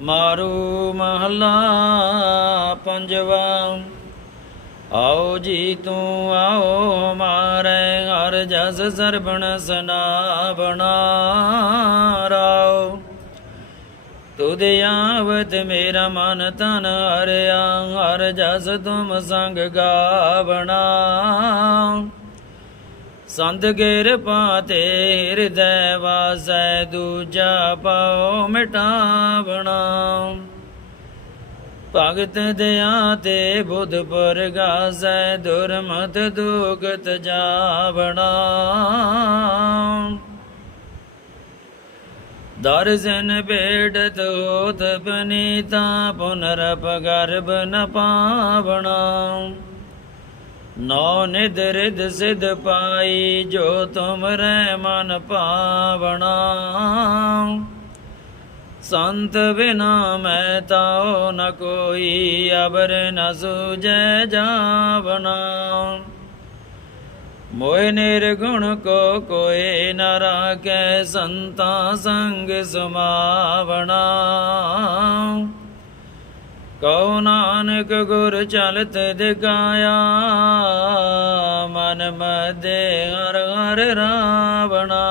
ਮਾਰੂ ਮਹਲਾ ਪੰਜਵਾ। ਆਓ ਜੀ ਤੂੰ ਆਓ ਹਮਾਰੇ ਹਰ ਜਸ ਸਰਬਣ ਸਨਾਵਣਾ ਰਾਓ ਤੁਧ ਆਵਤ ਮੇਰਾ ਮਨ ਤਨ ਹਰਿਆ, ਹਰ ਜਸ ਤੁਮ ਸੰਗ ਗਾਵਣਾ ਸੰਤ ਕਿਰਪਾ ਤੇ ਹਿਰਦੈ ਵਾਸੈ ਦੂਜਾ ਪਾਉ ਮਿਟਾਵਣਾ। ਭਗਤ ਦਇਆ ਤੇ ਬੁੱਧ ਪਰਗਾਸੈ ਦੁਰਮਤ ਦੁਖਤ ਜਾਵਣਾ। ਦਰਸ਼ਨ ਬੇੜਤ ਹੋਤ ਬਨੀਤਾ ਪੁਨਰਪ ਗਰਭ ਨ ਪਾਵਣਾ। ਨੌ ਨਿਧ ਰਿਧ ਸਿਧ ਪਾਈ, ਜੋ ਤੁਮ ਰਹਿ ਮਨ ਪਾਵਣਾ ਸੰਤ ਬਿਨਾ ਮੈਂ ਤਾਉ ਨ ਕੋਈ, ਅਬਰ ਨ ਸੂਜੈ ਜਾਵਣਾ ਮੋਇ ਨਿਰਗੁਣ ਕੋ ਕੋਏ ਨ ਰਾਖੈ ਸੰਤਾ ਸੰਗ ਸੁਮਾਵਣਾ ਕਉ ਨਾਨਕ ਗੁਰ ਚਲਤ ਦਿਗਾਇਆ ਮਨ ਮਦੇ ਹਰ ਹਰ ਰਾਵਣਾ।